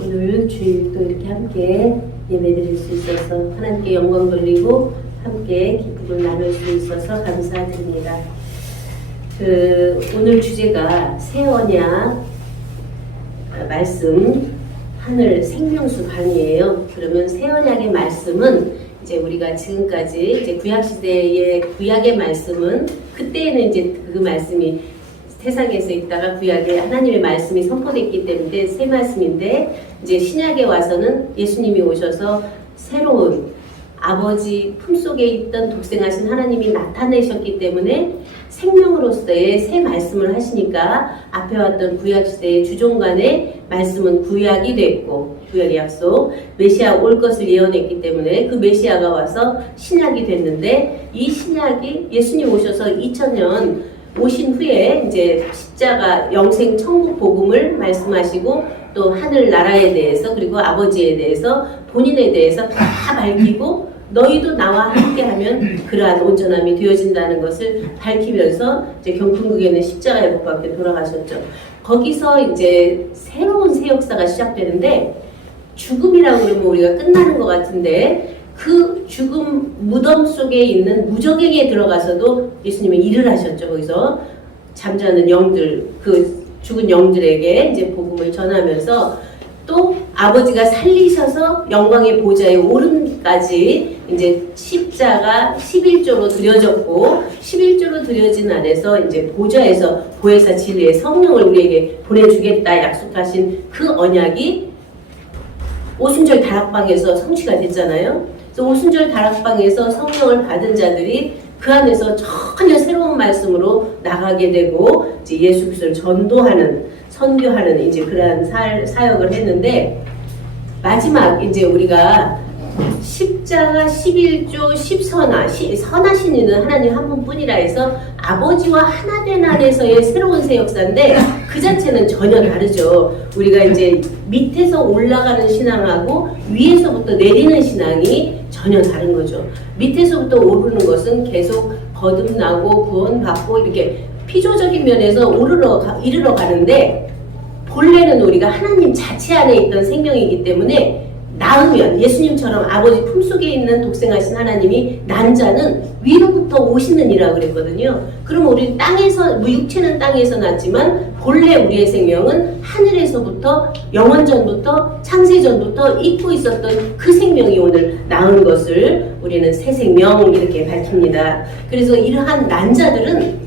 오늘 주일 또 이렇게 함께 예배드릴 수 있어서 하나님께 영광 돌리고 함께 기쁨을 나눌 수 있어서 감사드립니다. 오늘 주제가 새 언약 말씀 하늘 생명수 강의예요. 그러면 새 언약의 말씀은 이제 우리가 지금까지 이제 구약 시대의 구약의 말씀은 그때에는 이제 그 말씀이 세상에서 있다가 구약에 하나님의 말씀이 선포됐기 때문에 새 말씀인데, 이제 신약에 와서는 예수님이 오셔서 새로운 아버지 품속에 있던 독생하신 하나님이 나타내셨기 때문에 생명으로서의 새 말씀을 하시니까 앞에 왔던 구약 시대의 주종간의 말씀은 구약이 됐고, 구약의 약속 메시아 올 것을 예언했기 때문에 그 메시아가 와서 신약이 됐는데, 이 신약이 예수님 오셔서 2000년 오신 후에 이제 십자가 영생 천국 복음을 말씀하시고 또 하늘 나라에 대해서 그리고 아버지에 대해서 본인에 대해서 다 밝히고 너희도 나와 함께하면 그러한 온전함이 되어진다는 것을 밝히면서 이제 경풍국에는 십자가에 못 박혀 돌아가셨죠. 거기서 이제 새로운 새 역사가 시작되는데, 죽음이라고 그러면 우리가 끝나는 것 같은데 그 죽음 무덤 속에 있는 무저갱에 들어가서도 예수님이 일을 하셨죠. 거기서 잠자는 영들, 그 죽은 영들에게 이제 복음을 전하면서 또 아버지가 살리셔서 영광의 보좌에 오름까지 이제 십자가 11조로 드려졌고, 11조로 드려진 안에서 이제 보좌에서 보혜사 진리의 성령을 우리에게 보내주겠다 약속하신 그 언약이 오순절 다락방에서 성취가 됐잖아요. 그래서 오순절 다락방에서 성령을 받은 자들이 그 안에서 전혀 새로운 말씀으로 나가게 되고 이제 예수 그리스도를 전도하는, 선교하는 이제 그러한 사역을 했는데, 마지막 이제 우리가 십자가 11조 10선하, 선하신 이는 하나님 한 분뿐이라 해서 아버지와 하나 된 안에서의 새로운 새 역사인데 그 자체는 전혀 다르죠. 우리가 이제 밑에서 올라가는 신앙하고 위에서부터 내리는 신앙이 전혀 다른 거죠. 밑에서부터 오르는 것은 계속 거듭나고 구원받고 이렇게 피조적인 면에서 이르러 가는데, 본래는 우리가 하나님 자체 안에 있던 생명이기 때문에 낳으면 예수님처럼 아버지 품속에 있는 독생하신 하나님이 난 자는 위로부터 오시는 이라고 그랬거든요. 그럼 우리 땅에서, 육체는 땅에서 났지만 본래 우리의 생명은 하늘에서부터 영원전부터 창세전부터 있고 있었던 그 생명이 오늘 나온 것을 우리는 새 생명 이렇게 밝힙니다. 그래서 이러한 난 자들은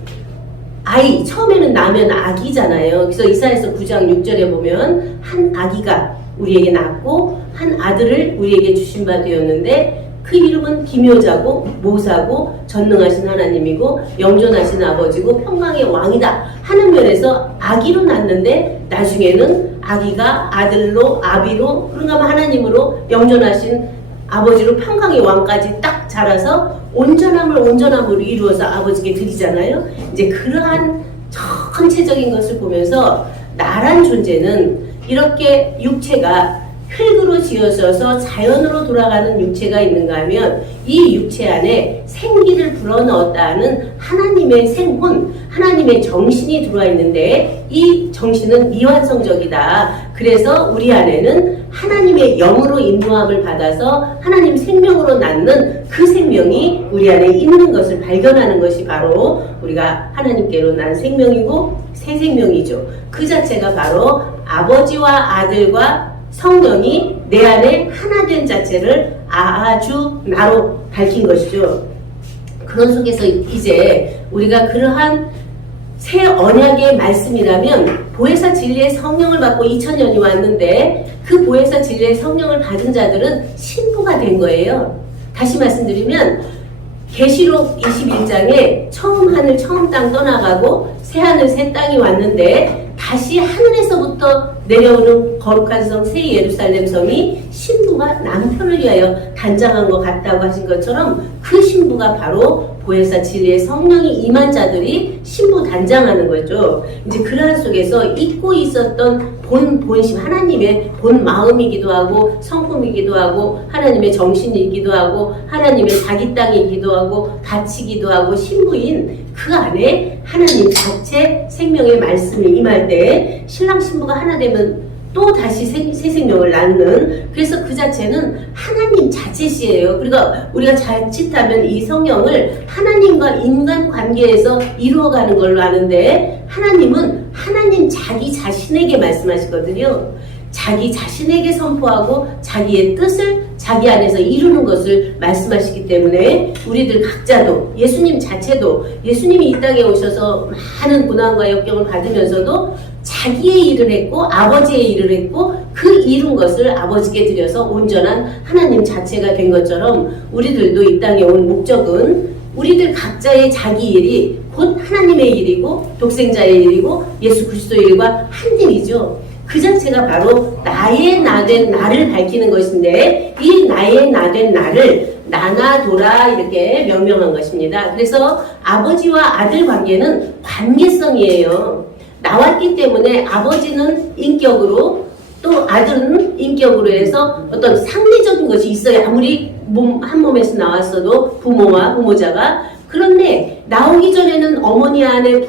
처음에는 나면 아기잖아요. 그래서 이사야서 9장 6절에 보면 한 아기가 우리에게 낳고 한 아들을 우리에게 주신 바 되었는데 그 이름은 기묘자고 모사고 전능하신 하나님이고 영존하신 아버지고 평강의 왕이다 하는 면에서 아기로 낳는데, 나중에는 아기가 아들로 아비로 그런가 하면 하나님으로 영존하신 아버지로 평강의 왕까지 딱 자라서 온전함으로 이루어서 아버지께 드리잖아요. 이제 그러한 전체적인 것을 보면서 나란 존재는 이렇게 육체가 흙으로 지어져서 자연으로 돌아가는 육체가 있는가 하면 이 육체 안에 생기를 불어넣었다는 하나님의 생혼, 하나님의 정신이 들어와 있는데 이 정신은 미완성적이다. 그래서 우리 안에는 하나님의 영으로 인도함을 받아서 하나님 생명으로 낳는 그 생명이 우리 안에 있는 것을 발견하는 것이 바로 우리가 하나님께로 난 생명이고 새 생명이죠. 그 자체가 바로 아버지와 아들과 성령이 내 안에 하나 된 자체를 아주 나로 밝힌 것이죠. 그런 속에서 이제 우리가 그러한 새 언약의 말씀이라면 보혜사 진리의 성령을 받고 2000년이 왔는데 그 보혜사 진리의 성령을 받은 자들은 신부가 된 거예요. 다시 말씀드리면 계시록 21장에 처음 하늘 처음 땅 떠나가고 새 하늘 새 땅이 왔는데 다시 하늘에서부터 내려오는 거룩한 성 새 예루살렘 성이 신부가 남편을 위하여 단장한 것 같다고 하신 것처럼 그 신부가 바로 보혜사 진리의 성령이 임한 자들이 신부 단장하는 거죠. 이제 그러한 속에서 잊고 있었던 본심, 하나님의 본 마음이기도 하고 성품이기도 하고 하나님의 정신이기도 하고 하나님의 자기 땅이기도 하고 가치기도 하고 신부인 그 안에 하나님 자체 생명의 말씀이 임할 때 신랑 신부가 하나 되면 또 다시 새 생명을 낳는, 그래서 그 자체는 하나님 자체시예요. 그러니까 우리가 자칫하면 이 성령을 하나님과 인간 관계에서 이루어가는 걸로 아는데, 하나님은 하나님 자기 자신에게 말씀하시거든요. 자기 자신에게 선포하고 자기의 뜻을 자기 안에서 이루는 것을 말씀하시기 때문에 우리들 각자도, 예수님 자체도, 예수님이 이 땅에 오셔서 많은 고난과 역경을 받으면서도 자기의 일을 했고 아버지의 일을 했고 그 이룬 것을 아버지께 드려서 온전한 하나님 자체가 된 것처럼, 우리들도 이 땅에 온 목적은 우리들 각자의 자기 일이 곧 하나님의 일이고 독생자의 일이고 예수 그리스도의 일과 한 일이죠. 그 자체가 바로 나의 나된 나를 밝히는 것인데, 이 나의 나된 나를 나나도라 이렇게 명명한 것입니다. 그래서 아버지와 아들 관계는 관계성이에요. 나왔기 때문에 아버지는 인격으로, 또 아들은 인격으로 해서 어떤 상대적인 것이 있어요. 아무리 한 몸에서 나왔어도 부모와 부모자가. 그런데 나오기 전에는 어머니 안에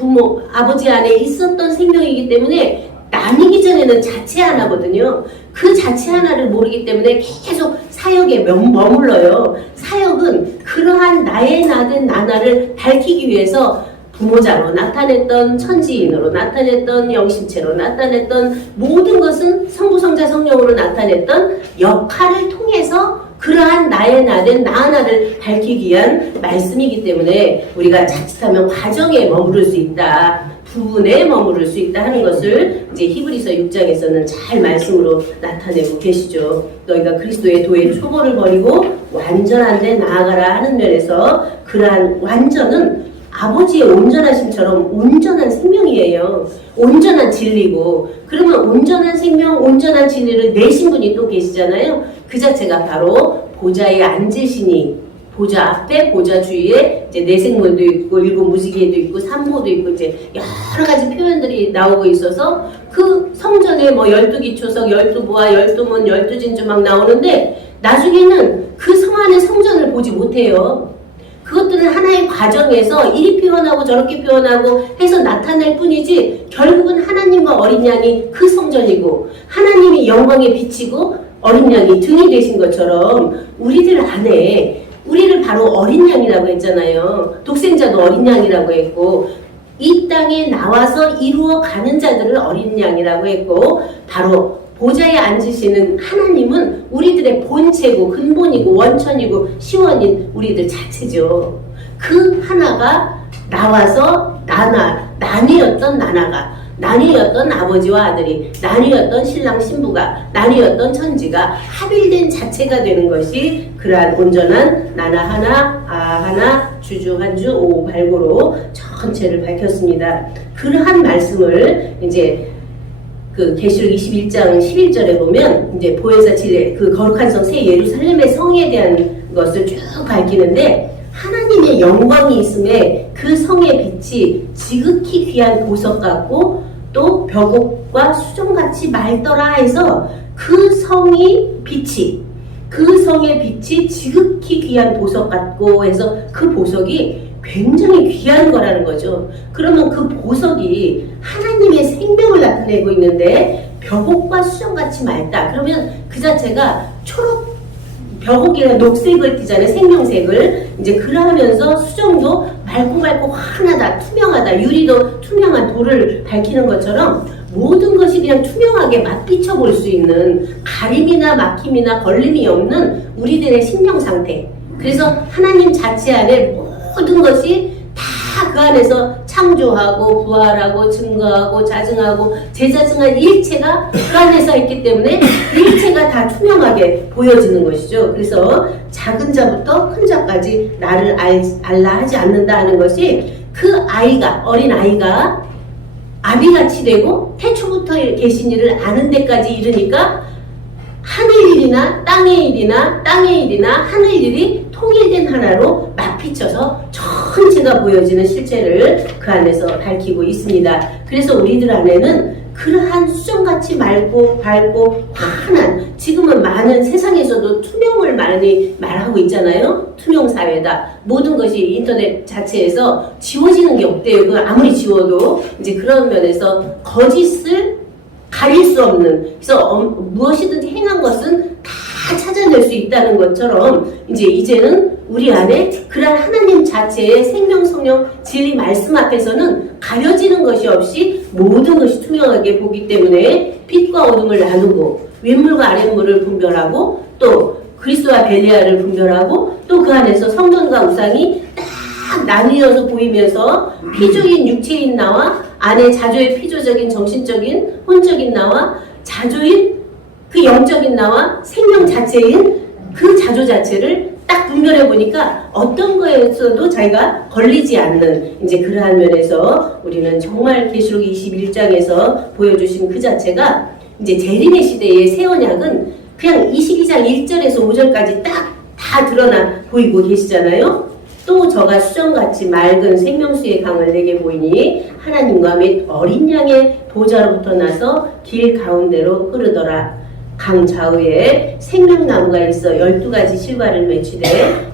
아버지 안에 있었던 생명이기 때문에 나뉘기 전에는 자체 하나거든요. 그 자체 하나를 모르기 때문에 계속 사역에 머물러요. 사역은 그러한 나의 나된 나나를 밝히기 위해서 부모자로 나타냈던, 천지인으로 나타냈던, 영심체로 나타냈던, 모든 것은 성부, 성자, 성령으로 나타냈던 역할을 통해서 그러한 나의 나된 나 하나를 밝히기 위한 말씀이기 때문에 우리가 자칫하면 과정에 머무를 수 있다, 부분에 머무를 수 있다 하는 것을 이제 히브리서 6장에서는 잘 말씀으로 나타내고 계시죠. 너희가 그리스도의 도의 초보를 버리고 완전한 데 나아가라 하는 면에서, 그러한 완전은 아버지의 온전하심처럼 온전한 생명이에요. 온전한 진리고, 그러면 온전한 생명, 온전한 진리를 내신 분이 또 계시잖아요. 그 자체가 바로 보좌에 앉으시니, 보좌 앞에, 보좌 주위에 이제 내생물도 있고 일곱 무지개도 있고 삼보도 있고 이제 여러 가지 표현들이 나오고 있어서, 그 성전에 뭐 12기초석, 12보아, 12문, 12진주 막 나오는데 나중에는 그 성 안에 성전을 보지 못해요. 그것들은 하나의 과정에서 이리 표현하고 저렇게 표현하고 해서 나타날 뿐이지, 결국은 하나님과 어린 양이 그 성전이고 하나님이 영광에 비치고 어린 양이 등이 되신 것처럼 우리들 안에, 우리를 바로 어린 양이라고 했잖아요. 독생자도 어린 양이라고 했고, 이 땅에 나와서 이루어가는 자들을 어린 양이라고 했고, 바로 보좌에 앉으시는 하나님은 우리들의 본체고 근본이고 원천이고 시원인 우리들 자체죠. 그 하나가 나와서 나뉘었던 나나가, 나뉘었던 아버지와 아들이, 나뉘었던 신랑 신부가, 나뉘었던 천지가 합일된 자체가 되는 것이 그러한 온전한 나나 하나, 아 하나, 주주 한주, 오발고로 전체를 밝혔습니다. 그러한 말씀을 이제 그 계시록 21장 11절에 보면 이제 보혜사 지뢰, 그 거룩한 성 새 예루살렘의 성에 대한 것을 쭉 밝히는데, 하나님의 영광이 있음에 그 성의 빛이 지극히 귀한 보석 같고 또 벽옥과 수정같이 맑더라 해서, 그 성의 빛이, 그 성의 빛이 지극히 귀한 보석 같고 해서 그 보석이 굉장히 귀한 거라는 거죠. 그러면 그 보석이 하나님의 생명을 나타내고 있는데 벽옥과 수정같이 맑다. 그러면 그 자체가 초록, 벽옥이나 녹색을 띠잖아요. 생명색을. 이제 그러면서 수정도 맑고 환하다, 투명하다. 유리도 투명한 돌을 밝히는 것처럼 모든 것이 그냥 투명하게 맛비춰 볼 수 있는, 가림이나 막힘이나 걸림이 없는 우리들의 심령 상태. 그래서 하나님 자체 안에 모든 것이 다 그 안에서 창조하고 부활하고 증거하고 자증하고 재자증한 일체가 그 안에서 있기 때문에 일체가 다 투명하게 보여지는 것이죠. 그래서 작은 자부터 큰 자까지 나를 알라 하지 않는다 하는 것이, 그 아이가, 어린 아이가 아비같이 되고 태초부터 계신 일을 아는 데까지 이르니까 하늘 일이나 땅의 일이나 땅의 일이나 하늘 일이 통일된 하나로 맞비춰서 전체가 보여지는 실체를 그 안에서 밝히고 있습니다. 그래서 우리들 안에는 그러한 수정같이 맑고 밝고 환한, 지금은 많은 세상에서도 투명을 많이 말하고 있잖아요. 투명 사회다. 모든 것이 인터넷 자체에서 지워지는 게 없대요. 그 아무리 지워도 이제 그런 면에서 거짓을 가릴 수 없는, 그래서 무엇이든지 행한 것은 다 찾아낼 수 있다는 것처럼 이제는 우리 안에 그런 하나님 자체의 생명, 성령, 진리 말씀 앞에서는 가려지는 것이 없이 모든 것이 투명하게 보기 때문에 빛과 어둠을 나누고 윗물과 아랫물을 분별하고 또 그리스도와 벨리알을 분별하고 또 그 안에서 성전과 우상이 딱 나뉘어서 보이면서 피조인 육체인 나와 안에 자조의 피조적인 정신적인 혼적인 나와 자조인 그 영적인 나와 생명 자체인 그 자조 자체를 딱 분별해 보니까 어떤 거에서도 자기가 걸리지 않는 이제 그러한 면에서 우리는 정말 계시록 21장에서 보여주신 그 자체가 이제 재림의 시대의 새 언약은 그냥 22장 1절에서 5절까지 딱 다 드러나 보이고 계시잖아요. 또 저가 수정같이 맑은 생명수의 강을 내게 보이니 하나님과 및 어린 양의 보좌로부터 나서 길 가운데로 흐르더라. 강 좌우에 생명나무가 있어 12가지 실과를 맺히되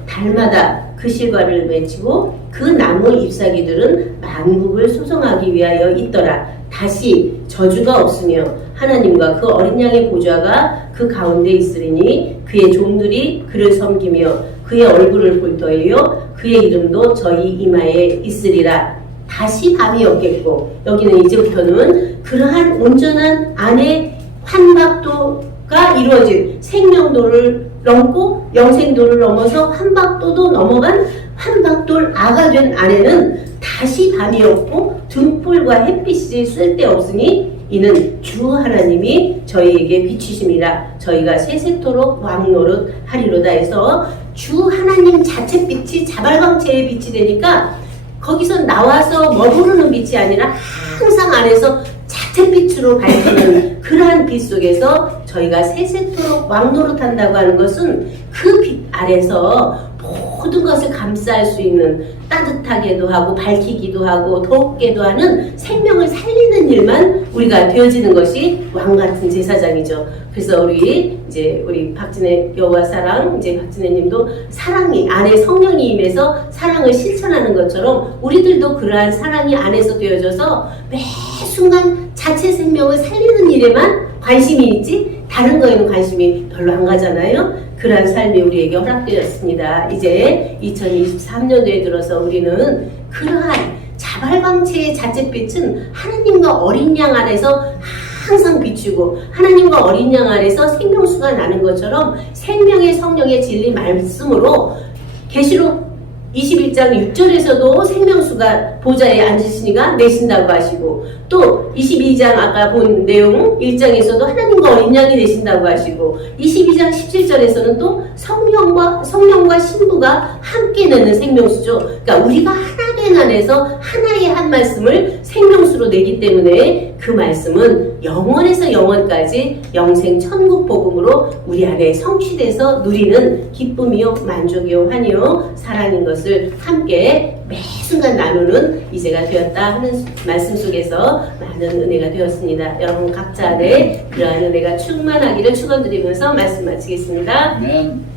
달마다 그 실과를 맺히고 그 나무 잎사귀들은 만국을 소성하기 위하여 있더라. 다시 저주가 없으며 하나님과 그 어린 양의 보좌가 그 가운데 있으리니 그의 종들이 그를 섬기며 그의 얼굴을 볼 터이요 그의 이름도 저희 이마에 있으리라. 다시 밤이 없겠고 여기는 이제부터는 그러한 온전한 안에 환박도가 이루어진 생명도를 넘고 영생도를 넘어서 환박도도 넘어간 환박돌 아가 된 안에는 다시 밤이 없고 등불과 햇빛이 쓸데없으니 이는 주 하나님이 저희에게 비추심이라. 저희가 세세토록 왕노릇 하리로다 해서 주 하나님 자체 빛이 자발광체의 빛이 되니까 거기서 나와서 머무르는 빛이 아니라 항상 안에서 자체 빛으로 밝히는 그러한 빛 속에서 저희가 세세토록 왕노릇한다고 하는 것은 그 빛 아래서 모든 것을 감쌀 수 있는 따뜻하게도 하고 밝히기도 하고 덥게도 하는 생명을 살리는 일만 우리가 되어지는 것이 왕 같은 제사장이죠. 그래서 우리 박진애 여호와 사랑 이제 박진애님도 사랑이 안에 성령이 임해서 사랑을 실천하는 것처럼 우리들도 그러한 사랑이 안에서 되어져서 매 순간 자체 생명을 살리는 일에만 관심이 있지 다른 거에는 관심이 별로 안 가잖아요. 그러한 삶이 우리에게 허락되었습니다. 이제 2023년도에 들어서 우리는 그러한 자발광체의 자체빛은 하나님과 어린 양 안에서 항상 비추고 하나님과 어린 양 안에서 생명수가 나는 것처럼 생명의 성령의 진리 말씀으로 계시록 21장 6절에서도 생명수가 보좌에 앉으시니까 내신다고 하시고 또 22장 아까 본 내용 1장에서도 하나님과 어린 양이 되신다고 하시고 22장 17절에서는 또 성령과 신부가 함께 내는 생명수죠. 그러니까 우리가 하나 된 안에서 하나의 한 말씀을 생명수로 내기 때문에 그 말씀은 영원에서 영원까지 영생 천국 복음으로 우리 안에 성취돼서 누리는 기쁨이요 만족이요 환희요 사랑인 것을 함께 매 순간 나누는 이제가 되었다 하는 말씀 속에서 많은 은혜가 되었습니다. 여러분 각자 안에 그러한 은혜가 충만하기를 축원드리면서 말씀 마치겠습니다. 아멘.